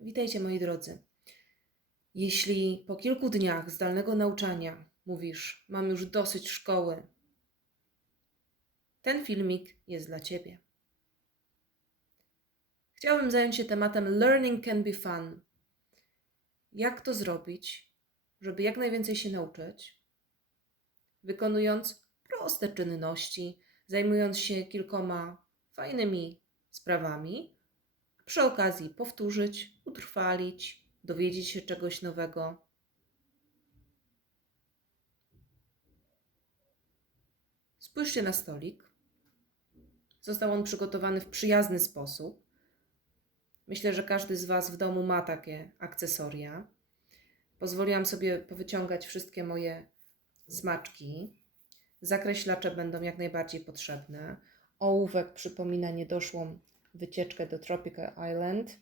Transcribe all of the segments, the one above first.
Witajcie moi drodzy. Jeśli po kilku dniach zdalnego nauczania mówisz, mam już dosyć szkoły, ten filmik jest dla Ciebie. Chciałabym zająć się tematem Learning can be fun. Jak to zrobić, żeby jak najwięcej się nauczyć, wykonując proste czynności, zajmując się kilkoma fajnymi sprawami, przy okazji powtórzyć, utrwalić, dowiedzieć się czegoś nowego. Spójrzcie na stolik. Został on przygotowany w przyjazny sposób. Myślę, że każdy z Was w domu ma takie akcesoria. Pozwoliłam sobie powyciągać wszystkie moje smaczki. Zakreślacze będą jak najbardziej potrzebne. Ołówek przypomina niedoszłą wycieczkę do Tropical Island,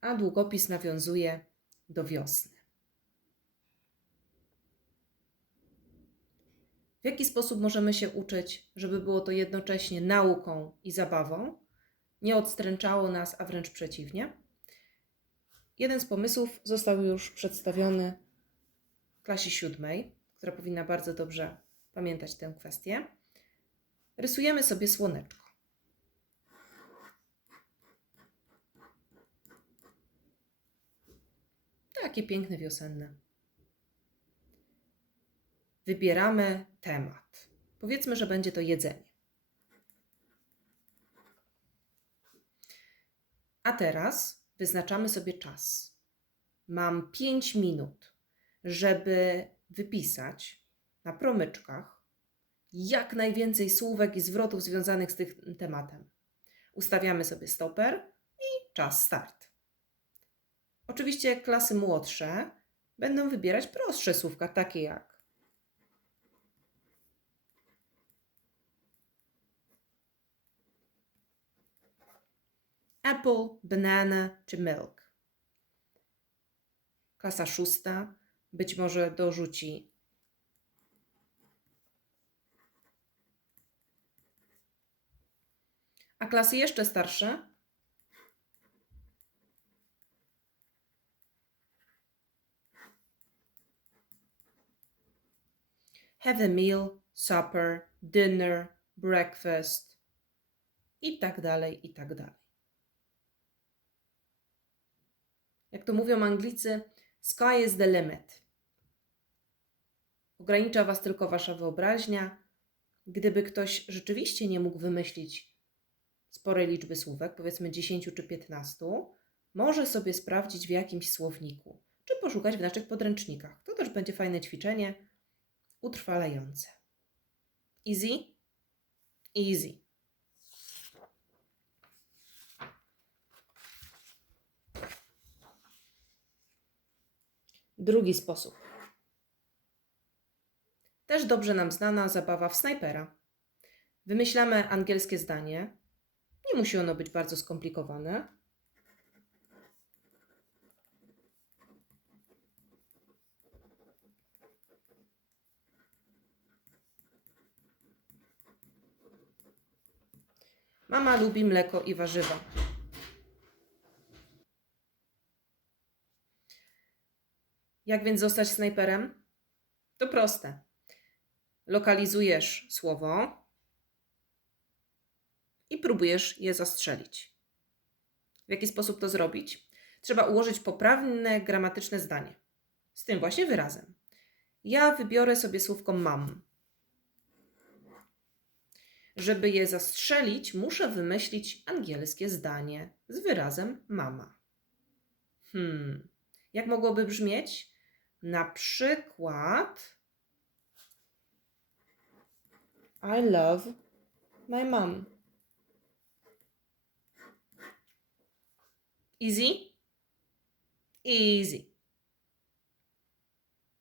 a długopis nawiązuje do wiosny. W jaki sposób możemy się uczyć, żeby było to jednocześnie nauką i zabawą, nie odstręczało nas, a wręcz przeciwnie? Jeden z pomysłów został już przedstawiony klasie siódmej, która powinna bardzo dobrze pamiętać tę kwestię. Rysujemy sobie słoneczko. Takie piękne wiosenne. Wybieramy temat. Powiedzmy, że będzie to jedzenie. A teraz wyznaczamy sobie czas. Mam 5 minut, żeby wypisać na promyczkach jak najwięcej słówek i zwrotów związanych z tym tematem. Ustawiamy sobie stoper i czas start. Oczywiście klasy młodsze będą wybierać prostsze słówka, takie jak apple, banana czy milk. Klasa szósta być może dorzuci a klasy jeszcze starsze have a meal, supper, dinner, breakfast i tak dalej, i tak dalej. Jak to mówią Anglicy, sky is the limit. Ogranicza Was tylko Wasza wyobraźnia. Gdyby ktoś rzeczywiście nie mógł wymyślić sporej liczby słówek, powiedzmy 10 czy 15, może sobie sprawdzić w jakimś słowniku, czy poszukać w naszych podręcznikach. To też będzie fajne ćwiczenie, utrwalające. Easy? Easy. Drugi sposób. Też dobrze nam znana zabawa w snajpera. Wymyślamy angielskie zdanie. Nie musi ono być bardzo skomplikowane. Mama lubi mleko i warzywa. Jak więc zostać snajperem? To proste. Lokalizujesz słowo i próbujesz je zastrzelić. W jaki sposób to zrobić? Trzeba ułożyć poprawne gramatyczne zdanie. Z tym właśnie wyrazem. Ja wybiorę sobie słówko mam. Żeby je zastrzelić, muszę wymyślić angielskie zdanie z wyrazem mama. Hmm, jak mogłoby brzmieć? Na przykład I love my mom. Easy? Easy.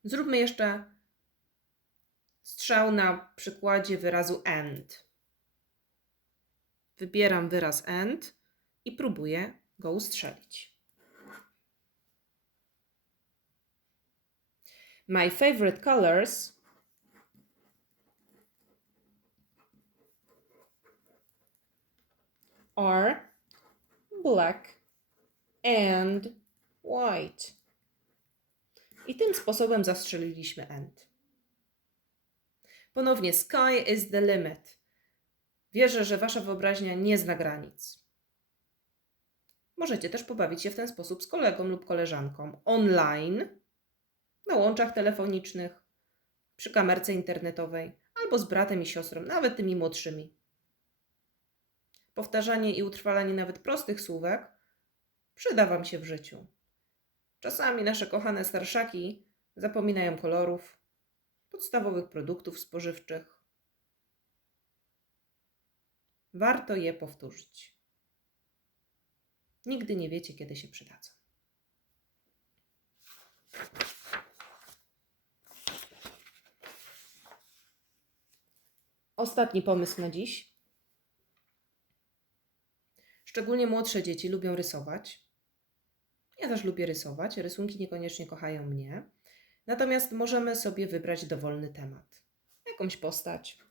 Zróbmy jeszcze strzał na przykładzie wyrazu and. Wybieram wyraz and i próbuję go ustrzelić. My favorite colors are black and white. I tym sposobem zastrzeliliśmy and. Ponownie, sky is the limit. Wierzę, że wasza wyobraźnia nie zna granic. Możecie też pobawić się w ten sposób z kolegą lub koleżanką online, na łączach telefonicznych, przy kamerce internetowej albo z bratem i siostrą, nawet tymi młodszymi. Powtarzanie i utrwalanie nawet prostych słówek przyda Wam się w życiu. Czasami nasze kochane starszaki zapominają kolorów, podstawowych produktów spożywczych. Warto je powtórzyć. Nigdy nie wiecie, kiedy się przydadzą. Ostatni pomysł na dziś. Szczególnie młodsze dzieci lubią rysować. Ja też lubię rysować. Rysunki niekoniecznie kochają mnie. Natomiast możemy sobie wybrać dowolny temat. Jakąś postać.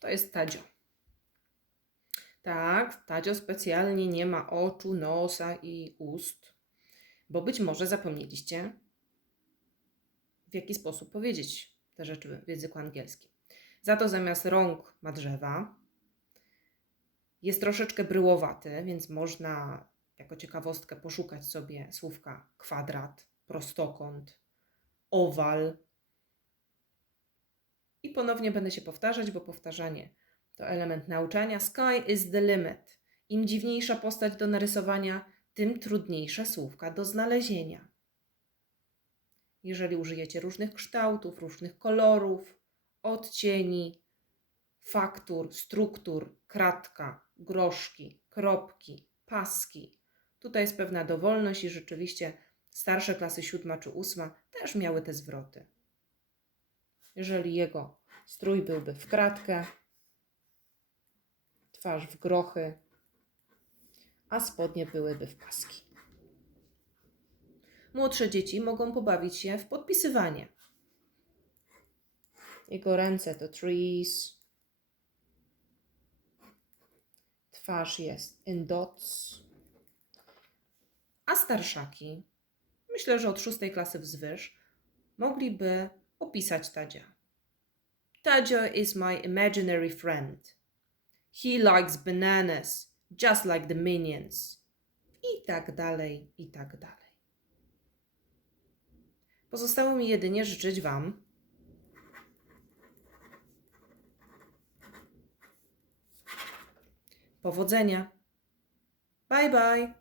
To jest Tadzio. Tak, Tadzio specjalnie nie ma oczu, nosa i ust, bo być może zapomnieliście, w jaki sposób powiedzieć te rzeczy w języku angielskim. Za to zamiast rąk ma drzewa. Jest troszeczkę bryłowaty, więc można jako ciekawostkę poszukać sobie słówka kwadrat, prostokąt, owal, i ponownie będę się powtarzać, bo powtarzanie to element nauczania. Sky is the limit. Im dziwniejsza postać do narysowania, tym trudniejsze słówka do znalezienia. Jeżeli użyjecie różnych kształtów, różnych kolorów, odcieni, faktur, struktur, kratka, groszki, kropki, paski, tutaj jest pewna dowolność i rzeczywiście starsze klasy siódma czy ósma też miały te zwroty jeżeli jego strój byłby w kratkę, twarz w grochy, a spodnie byłyby w paski. Młodsze dzieci mogą pobawić się w podpisywanie. Jego ręce to trees. Twarz jest in dots. A starszaki, myślę, że od szóstej klasy wzwyż, mogliby opisać Tadzia. Tadzio is my imaginary friend. He likes bananas, just like the minions. I tak dalej, i tak dalej. Pozostało mi jedynie życzyć Wam powodzenia. Bye bye.